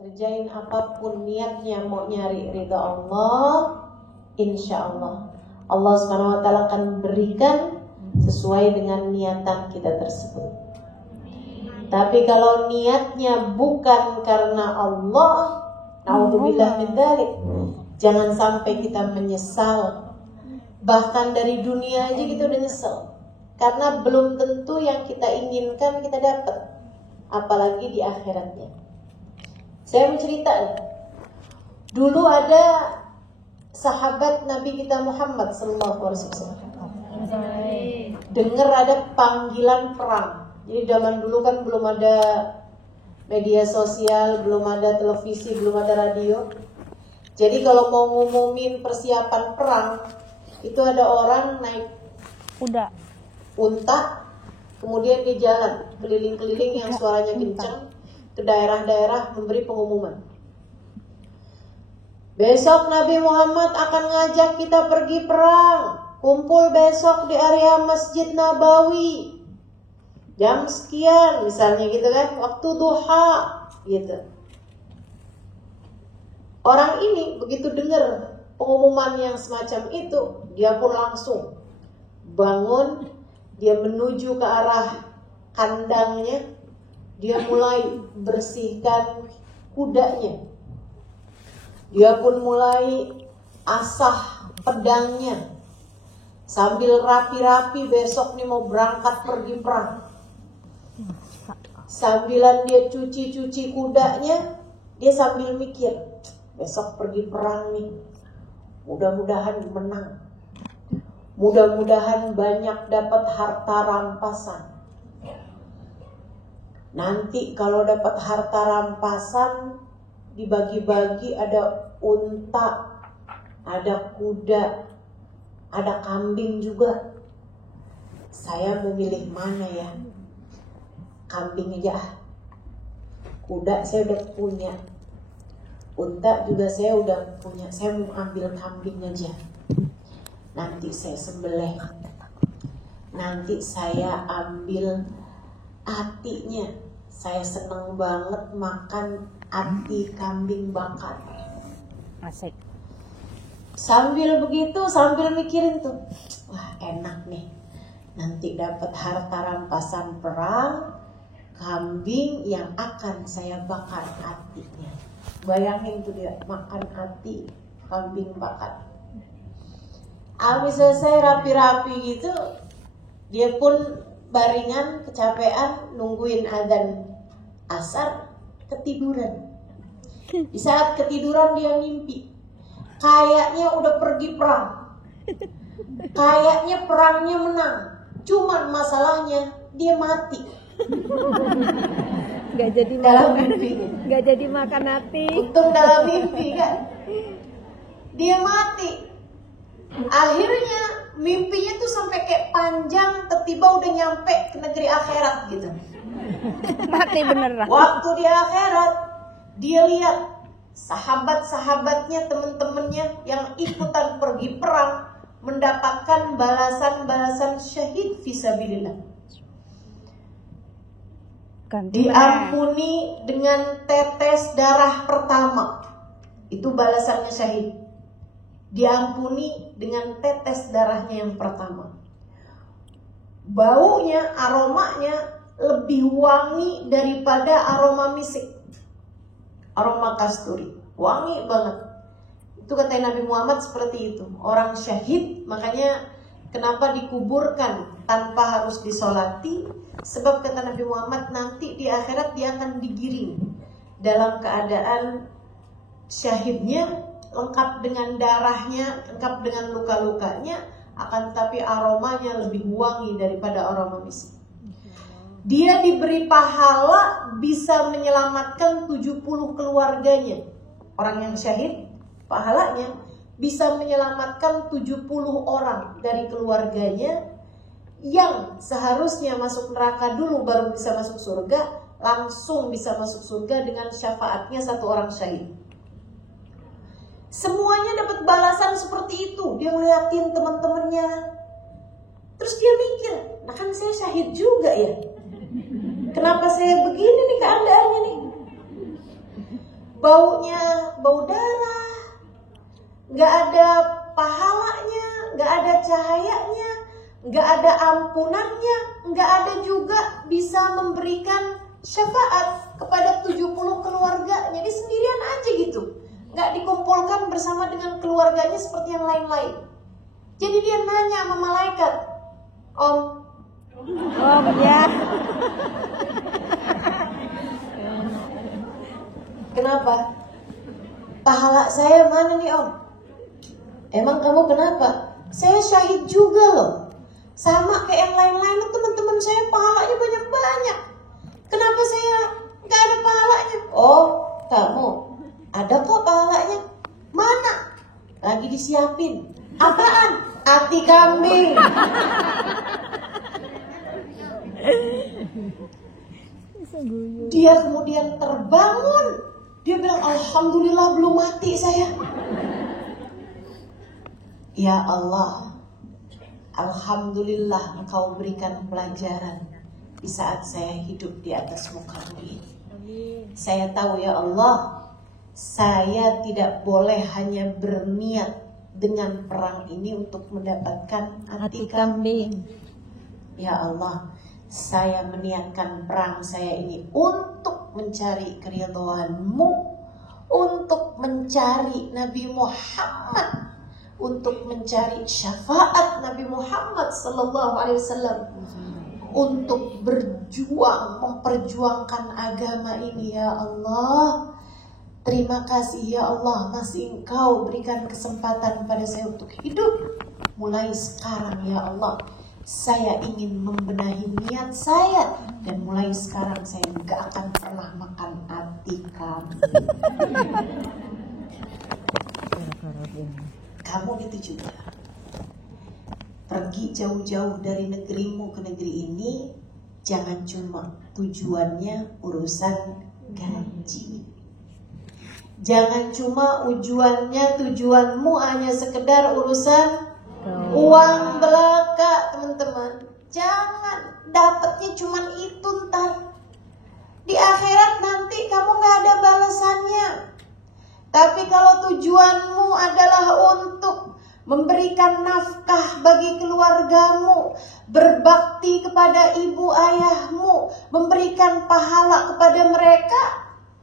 Kerjain apapun niatnya mau nyari ridha Allah, insya Allah Allah SWT akan berikan sesuai dengan niatan kita tersebut. Tapi kalau niatnya bukan karena Allah, naudzubillah min dzalik, jangan sampai kita menyesal. Bahkan dari dunia aja kita udah nyesel, karena belum tentu yang kita inginkan kita dapat, apalagi di akhiratnya. Saya mau cerita, dulu ada sahabat Nabi kita Muhammad SAW dengar ada panggilan perang. Jadi zaman dulu kan belum ada media sosial, belum ada televisi, belum ada radio. Jadi kalau mau ngumumin persiapan perang, itu ada orang naik unta, kemudian dia jalan keliling-keliling yang suaranya kencang ke daerah-daerah memberi pengumuman. Besok Nabi Muhammad akan ngajak kita pergi perang. Kumpul besok di area Masjid Nabawi jam sekian misalnya gitu kan, waktu duha gitu. Orang ini begitu dengar pengumuman yang semacam itu, dia pun langsung bangun, dia menuju ke arah kandangnya, dia mulai bersihkan kudanya, dia pun mulai asah pedangnya, sambil rapi-rapi besok nih mau berangkat pergi perang. Sambilan dia cuci-cuci kudanya, dia sambil mikir, besok pergi perang nih, mudah-mudahan menang, mudah-mudahan banyak dapat harta rampasan. Nanti kalau dapat harta rampasan, dibagi-bagi, ada unta, ada kuda, ada kambing juga. Saya mau milih mana ya? Kambing aja. Kuda saya udah punya, unta juga saya udah punya. Saya mau ambil kambing aja. Nanti saya sembelih, nanti saya ambil atinya. Saya seneng banget makan ati kambing bakar. Asik. Sambil begitu, sambil mikirin tuh, wah enak nih, nanti dapat harta rampasan perang, kambing yang akan saya bakar atinya. Bayangin tuh dia makan ati kambing bakar. Habis selesai rapi-rapi gitu, dia pun baringan, kecapean, nungguin adzan asar, ketiduran. Di saat ketiduran dia mimpi, kayaknya udah pergi perang, kayaknya perangnya menang, cuman masalahnya dia mati. Gak jadi dalam makan, mimpi. Gak jadi makan hati. Untung dalam mimpi kan, dia mati. Akhirnya mimpinya tuh sampai kayak panjang, tiba-tiba udah nyampe ke negeri akhirat gitu. Mati beneran. Waktu di akhirat, dia lihat sahabat-sahabatnya, teman-temannya yang ikutan pergi perang mendapatkan balasan-balasan syahid fisabilillah. Diampuni dengan tetes darah pertama, itu balasannya syahid. Diampuni dengan tetes darahnya yang pertama. Baunya, aromanya lebih wangi daripada aroma misik, aroma kasturi, wangi banget. Itu kata Nabi Muhammad seperti itu. Orang syahid, makanya kenapa dikuburkan tanpa harus disolati? Sebab kata Nabi Muhammad, nanti di akhirat dia akan digiring dalam keadaan syahidnya, lengkap dengan darahnya, lengkap dengan luka-lukanya, akan tetapi aromanya lebih wangi daripada aroma misik. Dia diberi pahala bisa menyelamatkan 70 keluarganya. Orang yang syahid, pahalanya bisa menyelamatkan 70 orang dari keluarganya yang seharusnya masuk neraka dulu baru bisa masuk surga, langsung bisa masuk surga dengan syafaatnya satu orang syahid. Semuanya dapat balasan seperti itu. Dia ngeliatin teman-temannya, terus dia mikir, nah kan saya syahid juga ya, kenapa saya begini nih keadaannya nih? baunya bau darah, nggak ada pahalanya, nggak ada cahayanya, nggak ada ampunannya, nggak ada juga bisa memberikan syafaat kepada 70 keluarganya. Dia sendirian aja gitu, nggak dikumpulkan bersama dengan keluarganya seperti yang lain-lain. Jadi dia nanya sama malaikat, Om, ya. kenapa? Pahala saya mana nih Om? Emang kamu kenapa? Saya syahid juga loh. Sama kayak yang lain-lain, teman-teman saya pahalanya banyak-banyak. Kenapa saya gak ada pahalanya? Oh, kamu ada kok pahalanya. Mana? Lagi disiapin. Apaan? Hati kambing. Dia kemudian terbangun. Dia bilang, Alhamdulillah belum mati saya. Ya Allah, Alhamdulillah Engkau berikan pelajaran di saat saya hidup di atas muka bumi ini. Saya tahu ya Allah, saya tidak boleh hanya berniat dengan perang ini untuk mendapatkan hati kambing. Ya Allah, saya meniatkan perang saya ini untuk mencari keridhaan-Mu, untuk mencari Nabi Muhammad, untuk mencari syafaat Nabi Muhammad sallallahu alaihi wasallam, untuk berjuang memperjuangkan agama ini ya Allah. Terima kasih ya Allah, masih Engkau berikan kesempatan pada saya untuk hidup. Mulai sekarang ya Allah, saya ingin membenahi niat saya, dan mulai sekarang saya gak akan pernah makan hati kamu. Kamu gitu juga. Pergi jauh-jauh dari negerimu ke negeri ini, jangan cuma tujuannya urusan gaji. Jangan cuma tujuanmu hanya sekedar urusan uang belaka, teman-teman. Jangan dapatnya cuma itu ntar. Di akhirat nanti kamu gak ada balasannya. Tapi kalau tujuanmu adalah untuk memberikan nafkah bagi keluargamu, berbakti kepada ibu ayahmu, memberikan pahala kepada mereka,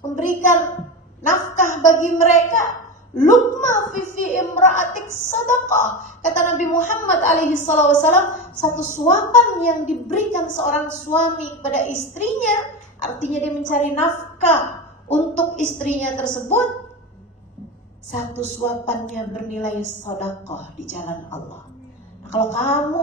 memberikan nafkah bagi mereka, lukma fi imra'atik sadaqah. Kata Nabi Muhammad alaihi wasallam, satu suapan yang diberikan seorang suami kepada istrinya, artinya dia mencari nafkah untuk istrinya tersebut, satu suapannya bernilai sedekah di jalan Allah. Nah, kalau kamu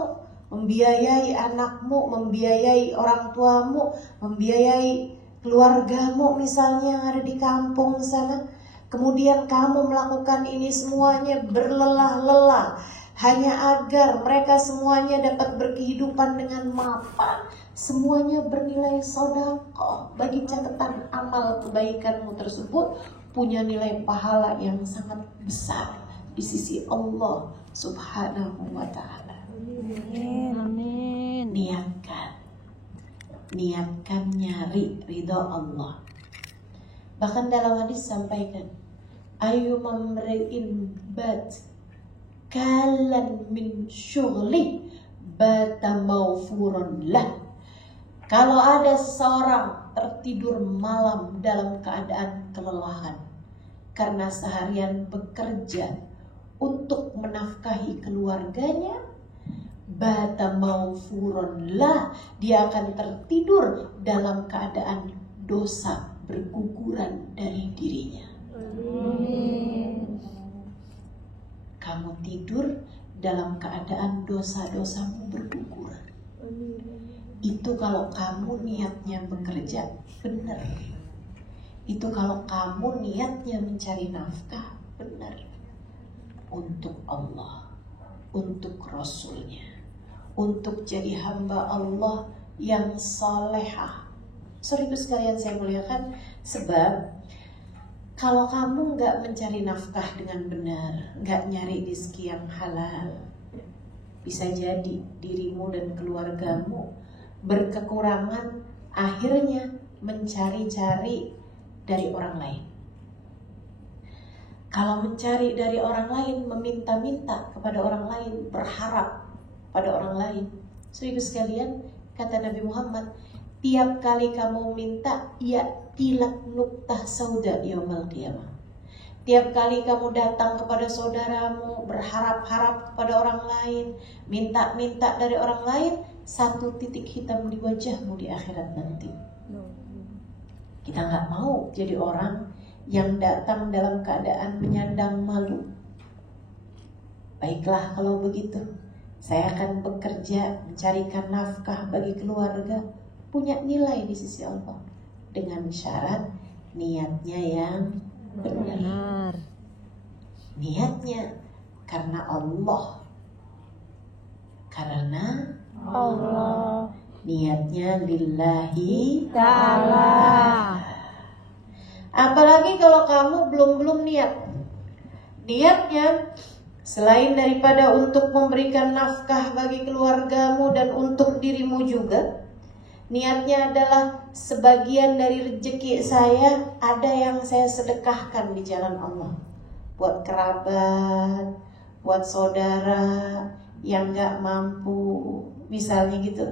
membiayai anakmu, membiayai orang tuamu, membiayai keluargamu misalnya yang ada di kampung sana, kemudian kamu melakukan ini semuanya berlelah-lelah hanya agar mereka semuanya dapat berkehidupan dengan mapan, semuanya bernilai sedekah. Bagi catatan amal kebaikanmu tersebut punya nilai pahala yang sangat besar di sisi Allah Subhanahu wa ta'ala. Amin. Niatkan nyari ridha Allah. Bahkan dalam hadis sampaikan, ayyuma mri'in bat kalan min syughli bata mawfurun lah. Kalau ada seseorang tertidur malam dalam keadaan kelelahan karena seharian bekerja untuk menafkahi keluarganya, bata mawfurun lah, dia akan tertidur dalam keadaan dosa berguguran dari dirinya. Kamu tidur dalam keadaan dosa-dosamu berguguran. Itu kalau kamu niatnya bekerja benar. Itu kalau kamu niatnya mencari nafkah benar. Untuk Allah, untuk Rasulnya, untuk jadi hamba Allah yang salehah. Serius sekalian saya muliakan, sebab kalau kamu gak mencari nafkah dengan benar, gak nyari rezeki yang halal, bisa jadi dirimu dan keluargamu berkekurangan, akhirnya mencari-cari dari orang lain. Kalau mencari dari orang lain, meminta-minta kepada orang lain, berharap pada orang lain. Saudara sekalian, kata Nabi Muhammad, tiap kali kamu minta, ya tilak nuktah sauda yaumal qiyamah. Tiap kali kamu datang kepada saudaramu, berharap-harap kepada orang lain, minta-minta dari orang lain, satu titik hitam di wajahmu di akhirat nanti. Kita nggak mau jadi orang yang datang dalam keadaan menyandang malu. Baiklah kalau begitu, saya akan bekerja mencarikan nafkah bagi keluarga, punya nilai di sisi Allah, dengan syarat niatnya yang benar. Niatnya karena Allah. Niatnya lillahi ta'ala. Apalagi kalau kamu belum niat. Niatnya selain daripada untuk memberikan nafkah bagi keluargamu dan untuk dirimu juga, niatnya adalah sebagian dari rezeki saya ada yang saya sedekahkan di jalan Allah, buat kerabat, buat saudara yang gak mampu, misalnya gitu,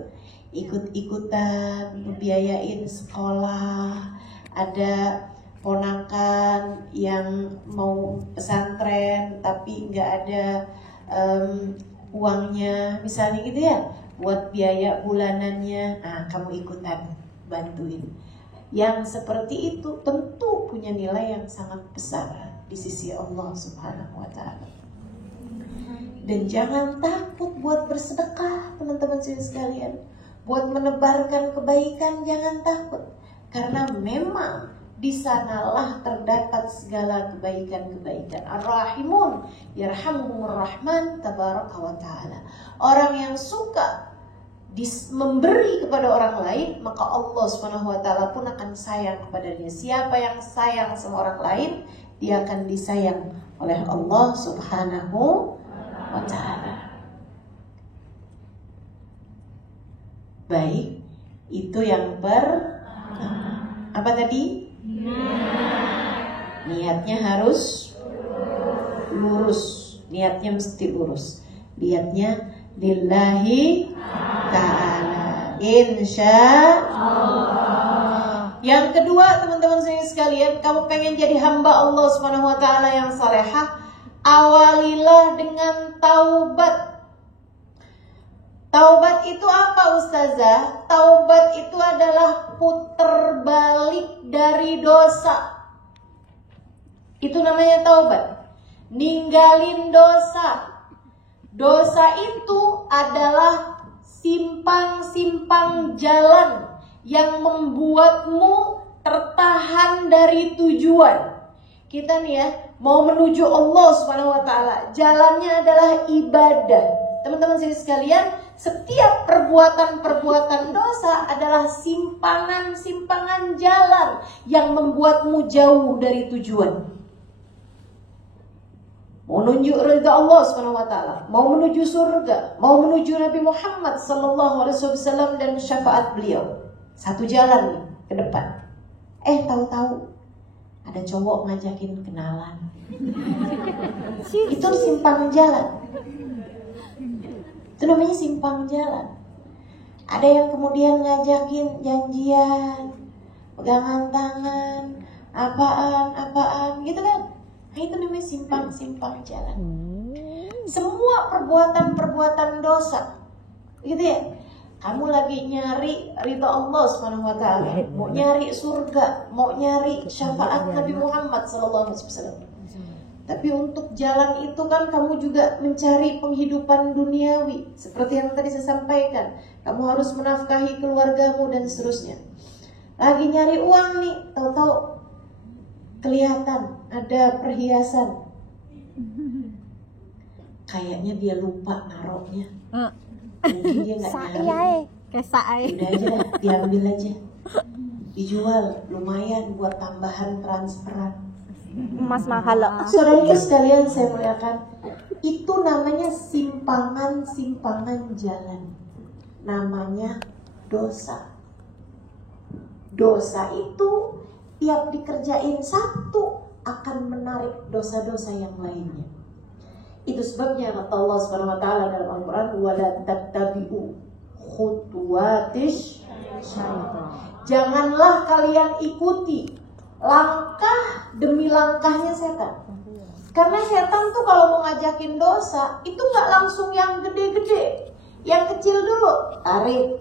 ikut-ikutan membiayain sekolah. Ada ponakan yang mau pesantren tapi nggak ada uangnya, misalnya gitu ya, buat biaya bulanannya, kamu ikutan bantuin. Yang seperti itu tentu punya nilai yang sangat besar di sisi Allah Subhanahu wa Ta'ala. Dan jangan takut buat bersedekah, teman-teman sekalian, buat menebarkan kebaikan, jangan takut, karena memang di sanalah terdapat segala kebaikan-kebaikan. Ar-Rahimun yarhamhumur Rahman tabaraka wa ta'ala. Orang yang suka memberi kepada orang lain, maka Allah Subhanahu wa ta'ala pun akan sayang kepadanya. Siapa yang sayang sama orang lain, dia akan disayang oleh Allah Subhanahu wa ta'ala. Baik, itu yang apa tadi? Niatnya harus lurus. Niatnya mesti lurus. Niatnya lillahi ta'ala, insya Allah. Yang kedua, teman-teman sekalian, kamu pengen jadi hamba Allah Subhanahu wa ta'ala yang salehah, awalilah dengan taubat. Taubat itu apa, Ustazah? Taubat itu adalah puter balik dari dosa. Itu namanya taubat. Ninggalin dosa. Dosa itu adalah simpang-simpang jalan yang membuatmu tertahan dari tujuan. Kita nih ya, mau menuju Allah Subhanahu wa ta'ala, jalannya adalah ibadah. Teman-teman sekalian, setiap perbuatan-perbuatan dosa adalah simpangan-simpangan jalan yang membuatmu jauh dari tujuan. Mau menuju ridha Allah Subhanahu wa ta'ala, mau menuju surga, mau menuju Nabi Muhammad sallallahu alaihi wasallam dan syafaat beliau. Satu jalan nih ke depan. Tahu-tahu ada cowok ngajakin kenalan. Itu simpang jalan. Itu namanya simpang jalan. Ada yang kemudian ngajakin janjian, pegangan tangan, apaan gitu kan. Nah, itu namanya simpang jalan. Semua perbuatan-perbuatan dosa, gitu ya. Kamu lagi nyari ridha Allah Subhanahu wa ta'ala, mau nyari surga, mau nyari syafaat Nabi Muhammad sallallahu alaihi wasallam. Tapi untuk jalan itu kan kamu juga mencari penghidupan duniawi. Seperti yang tadi saya sampaikan, kamu harus menafkahi keluargamu dan seterusnya. Lagi nyari uang nih, tahu-tahu kelihatan ada perhiasan. Kayaknya dia lupa naruhnya. Mungkin dia gak nyari. Udah aja, diambil aja. Dijual, lumayan buat tambahan transferan. Emas mahal. Saudara sekalian saya muliakan, itu namanya simpangan-simpangan jalan. Namanya dosa. Dosa itu tiap dikerjain satu akan menarik balik dosa-dosa yang lainnya. Itu sebabnya kata Allah Subhanahu wa taala dalam Al-Qur'an, wala tattabi'u khutuwatis syaitan. Janganlah kalian ikuti langkah demi langkahnya setan. Karena setan tuh kalau mau ngajakin dosa itu nggak langsung yang gede-gede, yang kecil dulu tarik.